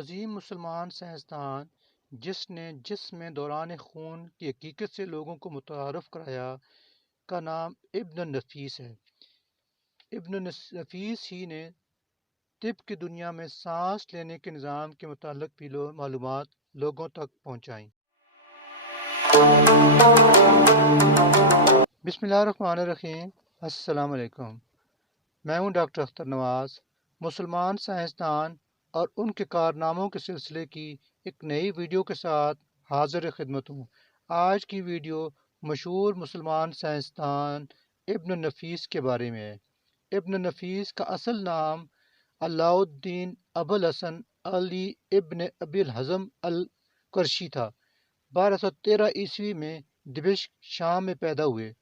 عظیم مسلمان سائنسدان جس نے جسم میں دوران خون کی حقیقت سے لوگوں کو متعارف کرایا کا نام ابن النفیس ہے۔ ابن النفیس ہی نے طب کی دنیا میں سانس لینے کے نظام کے متعلق بھی معلومات لوگوں تک پہنچائیں۔ بسم اللہ الرحمن الرحیم۔ السلام علیکم۔ میں ہوں ڈاکٹر اختر نواز، مسلمان سائنسدان اور ان کے کارناموں کے سلسلے کی ایک نئی ویڈیو کے ساتھ حاضر خدمت ہوں۔ آج کی ویڈیو مشہور مسلمان سائنسدان ابن النفیس کے بارے میں ہے۔ ابن النفیس کا اصل نام علاء الدین ابو الحسن علی ابن ابی الحزم القرشی تھا۔ 1213 عیسوی میں دمشق شام میں پیدا ہوئے۔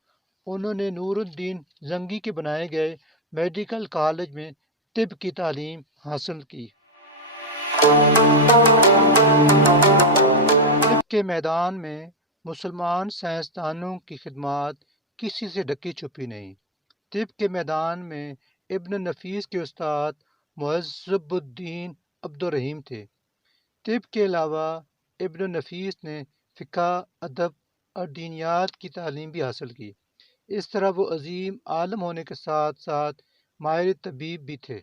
انہوں نے نور الدین زنگی کے بنائے گئے میڈیکل کالج میں طب کی تعلیم حاصل کی۔ طب کے میدان میں مسلمان سائنسدانوں کی خدمات کسی سے ڈھکی چھپی نہیں۔ طب کے میدان میں ابن النفیس کے استاد معذب الدین عبد الرحیم تھے۔ طب کے علاوہ ابن النفیس نے فقہ، ادب اور دینیات کی تعلیم بھی حاصل کی۔ اس طرح وہ عظیم عالم ہونے کے ساتھ ساتھ ماہر طبیب بھی تھے۔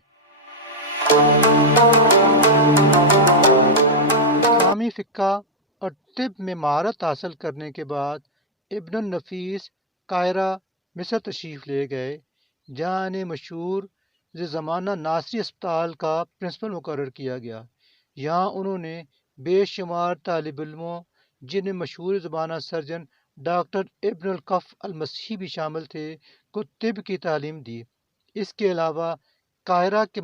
اسلامی فقہ اور طب میں مہارت حاصل کرنے کے بعد ابن النفیس قاہرہ مصر تشریف لے گئے، جہاں انہیں مشہور زمانہ ناصری اسپتال کا پرنسپل مقرر کیا گیا۔ یہاں انہوں نے بے شمار طالب علموں، جن میں مشہور زمانہ سرجن ڈاکٹر ابن القف المسیحی بھی شامل تھے، کو طب کی تعلیم دی۔ اس کے علاوہ قاہرہ کے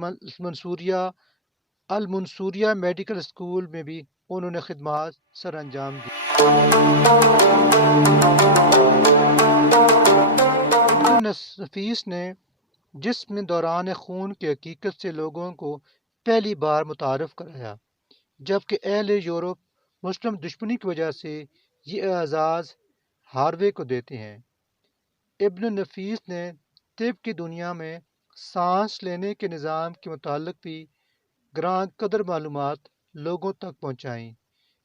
المنصوریہ میڈیکل اسکول میں بھی انہوں نے خدمات سر انجام دی۔ ابن النفیس نے جسم میں دوران خون کی حقیقت سے لوگوں کو پہلی بار متعارف کرایا، جبکہ اہل یورپ مسلم دشمنی کی وجہ سے یہ اعزاز ہاروے کو دیتے ہیں۔ ابن النفیس نے طب کی دنیا میں سانس لینے کے نظام کے متعلق بھی گراں قدر معلومات لوگوں تک پہنچائیں۔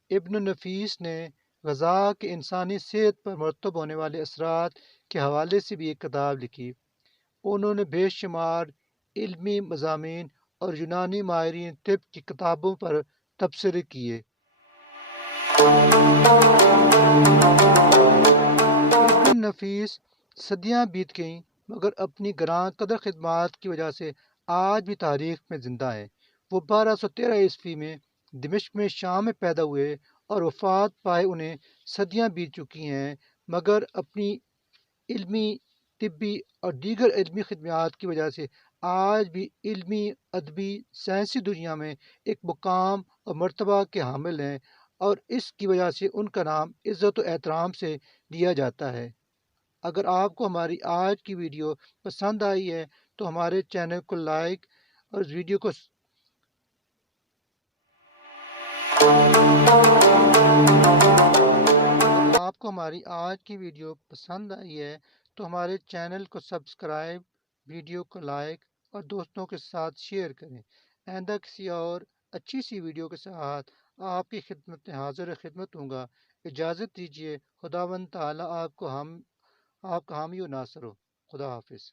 ابن النفیس نے غذا کے انسانی صحت پر مرتب ہونے والے اثرات کے حوالے سے بھی ایک کتاب لکھی۔ انہوں نے بے شمار علمی مضامین اور یونانی ماہرین طب کی کتابوں پر تبصرے کیے۔ ابن النفیس صدیاں بیت گئیں، مگر اپنی گراں قدر خدمات کی وجہ سے آج بھی تاریخ میں زندہ ہیں۔ وہ 1213 عیسوی میں دمشق میں شام میں پیدا ہوئے اور وفات پائے انہیں صدیاں بیت چکی ہیں، مگر اپنی علمی، طبی اور دیگر علمی خدمات کی وجہ سے آج بھی علمی، ادبی، سائنسی دنیا میں ایک مقام اور مرتبہ کے حامل ہیں، اور اس کی وجہ سے ان کا نام عزت و احترام سے لیا جاتا ہے۔ اگر آپ کو ہماری آج کی ویڈیو پسند آئی ہے تو ہمارے چینل کو لائک اور اس ویڈیو کو سبسکرائب، ویڈیو کو لائک اور دوستوں کے ساتھ شیئر کریں۔ آئندہ کسی اور اچھی سی ویڈیو کے ساتھ آپ کی خدمت میں حاضر خدمت ہوں گا۔ اجازت دیجیے۔ خداوند تعالی آپ کا حامی و ناصر ہو۔ خدا حافظ۔